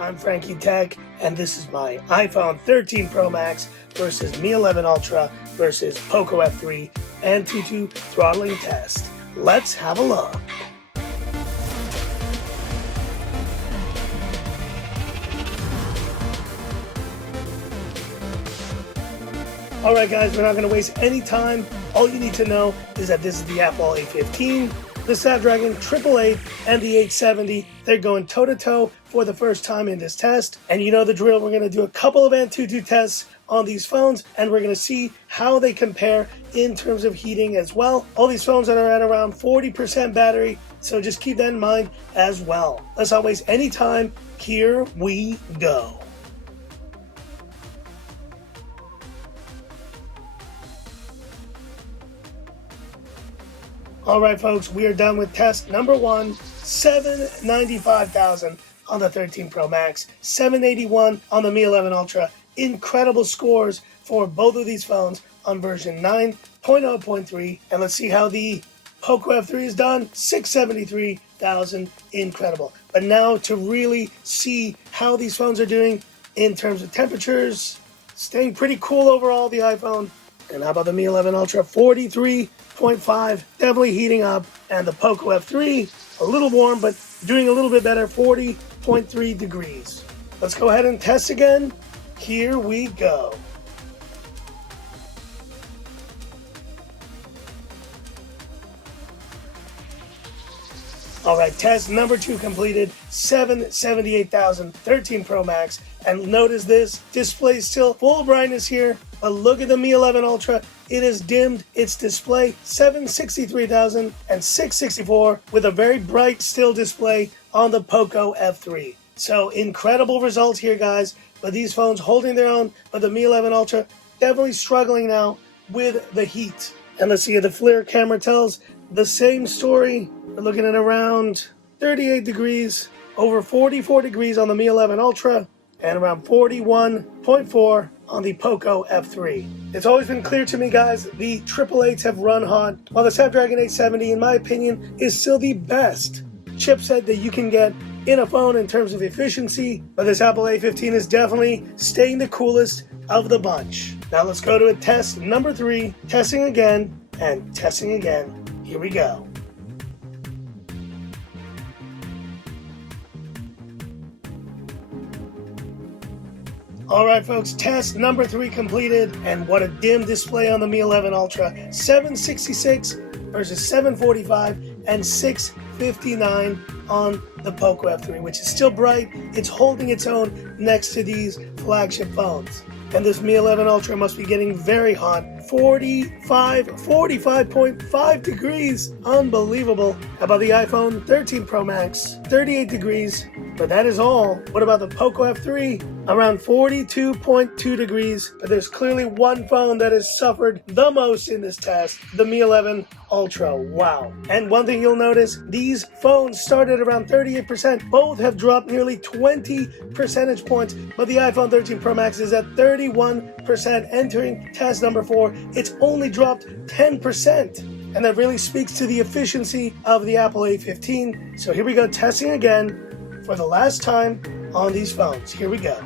I'm Frankie Tech, and this is my iPhone 13 Pro Max versus Mi 11 Ultra versus POCO F3 ANTUTU throttling test. Let's have a look. Alright guys, we're not going to waste any time. All you need to know is that this is the Apple A15, the Snapdragon 888, and the 870. They're going toe-to-toe for the first time in this test. And you know the drill, we're going to do a couple of ANTUTU tests on these phones, and we're going to see how they compare in terms of heating as well. All these phones are at around 40% battery, so just keep that in mind as well. Let's not waste any time. Here we go. Alright folks, we are done with test number 1, 795,000 on the 13 Pro Max, 781 on the Mi 11 Ultra. Incredible scores for both of these phones on version 9.0.3. And let's see how the POCO F3 is done, 673,000, incredible. But now to really see how these phones are doing in terms of temperatures, staying pretty cool overall, the iPhone. And how about the Mi 11 Ultra, 43.5, definitely heating up. And the POCO F3, a little warm, but doing a little bit better, 40.3 degrees. Let's go ahead and test again. Here we go. Alright, test number 2 completed, 778,000, 13 Pro Max. And notice this, display still full brightness here, but look at the Mi 11 Ultra. It has dimmed its display, 763,000 and 664 with a very bright still display on the POCO F3. So incredible results here, guys. But these phones holding their own, but the Mi 11 Ultra definitely struggling now with the heat. And let's see if the FLIR camera tells the same story. We're looking at around 38 degrees, over 44 degrees on the Mi 11 Ultra, and around 41.4 on the POCO F3. It's always been clear to me, guys, the 888s have run hot, while the Snapdragon 870, in my opinion, is still the best chipset that you can get in a phone in terms of efficiency, but this Apple A15 is definitely staying the coolest of the bunch. Now let's go to a test number 3, testing again and testing again. Here we go. Alright folks, test number 3 completed, and what a dim display on the Mi 11 Ultra. 766 versus 745 and 659 on the POCO F3, which is still bright. It's holding its own next to these flagship phones. And this Mi 11 Ultra must be getting very hot. 45.5 degrees. Unbelievable. How about the iPhone 13 Pro Max? 38 degrees. But that is all. What about the POCO F3? Around 42.2 degrees. But there's clearly one phone that has suffered the most in this test. The Mi 11 Ultra. Wow. And one thing you'll notice, these phones started around 38%. Both have dropped nearly 20 percentage points. But the iPhone 13 Pro Max is at 31% entering test number 4. It's only dropped 10%. And that really speaks to the efficiency of the Apple A15. So here we go, testing again for the last time on these phones. Here we go.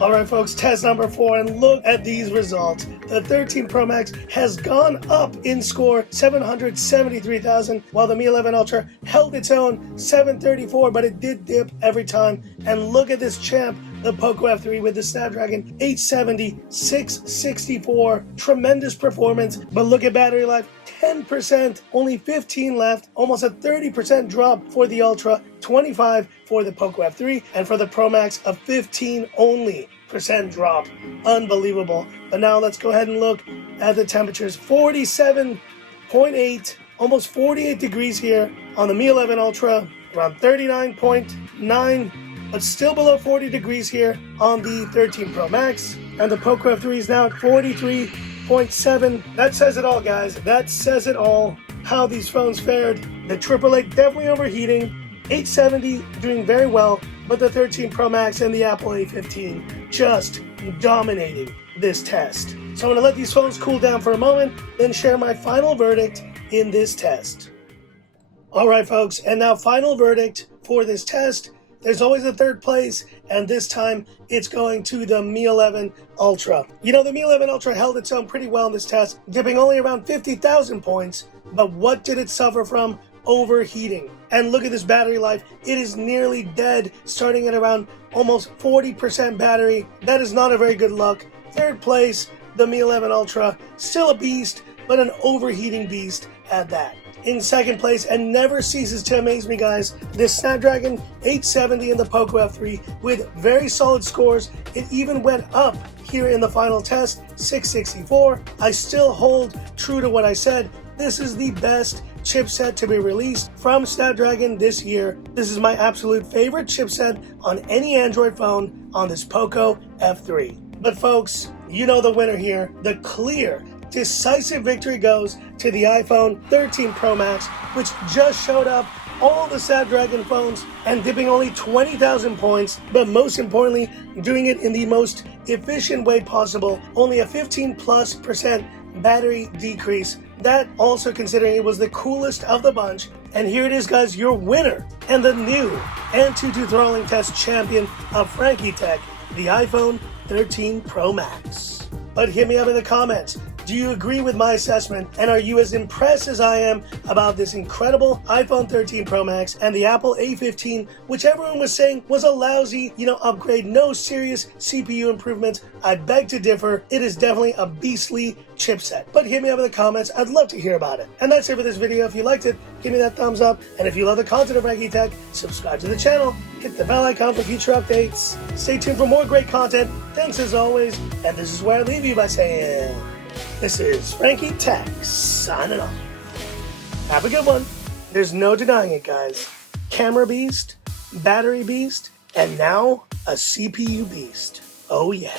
Alright folks, test number 4, and look at these results. The 13 Pro Max has gone up in score, 773,000, while the Mi 11 Ultra held its own, 734, but it did dip every time. And look at this champ, the POCO F3 with the Snapdragon 870, 664, tremendous performance. But look at battery life, 10%, only 15 left, almost a 30% drop for the Ultra, 25 for the POCO F3, and for the Pro Max, a 15 only percent drop. Unbelievable. But now let's go ahead and look at the temperatures. 47.8, almost 48 degrees here on the Mi 11 Ultra, around 39.9, but still below 40 degrees here on the 13 Pro Max, and the POCO F3 is now at 43.7. That says it all, guys. That says it all, how these phones fared. The 888 definitely overheating, 870 doing very well, but the 13 Pro Max and the Apple A15 just dominating this test. So I'm going to let these phones cool down for a moment, then share my final verdict in this test. Alright folks, and now final verdict for this test. There's always a third place, and this time it's going to the Mi 11 Ultra. You know, the Mi 11 Ultra held its own pretty well in this test, dipping only around 50,000 points, but what did it suffer from? Overheating. And look at this battery life. It is nearly dead, starting at around almost 40% battery. That is not a very good look. Third place, the Mi 11 Ultra, still a beast, but an overheating beast at that. In second place, and never ceases to amaze me guys, this Snapdragon 870 in the POCO F3 with very solid scores. It even went up here in the final test, 664. I still hold true to what I said. This is the best chipset to be released from Snapdragon this year. This is my absolute favorite chipset on any Android phone on this POCO F3. But folks, you know the winner here. The clear, decisive victory goes to the iPhone 13 Pro Max, which just showed up all the Snapdragon phones and dipping only 20,000 points, but most importantly, doing it in the most efficient way possible. Only a 15+% battery decrease. That also considering it was the coolest of the bunch. And here it is guys, your winner and the new ANTUTU throttling test champion of Frankie Tech, the iPhone 13 Pro Max. But hit me up in the comments. Do you agree with my assessment, and are you as impressed as I am about this incredible iPhone 13 Pro Max and the Apple A15, which everyone was saying was a lousy, upgrade, no serious CPU improvements? I beg to differ. It is definitely a beastly chipset. But hit me up in the comments. I'd love to hear about it. And that's it for this video. If you liked it, give me that thumbs up. And if you love the content of Frankie Tech, subscribe to the channel, hit the bell icon for future updates. Stay tuned for more great content. Thanks as always. And this is where I leave you by saying, this is Frankie Tech signing off. Have a good one. There's no denying it, guys. Camera beast, battery beast, and now a CPU beast. Oh yeah.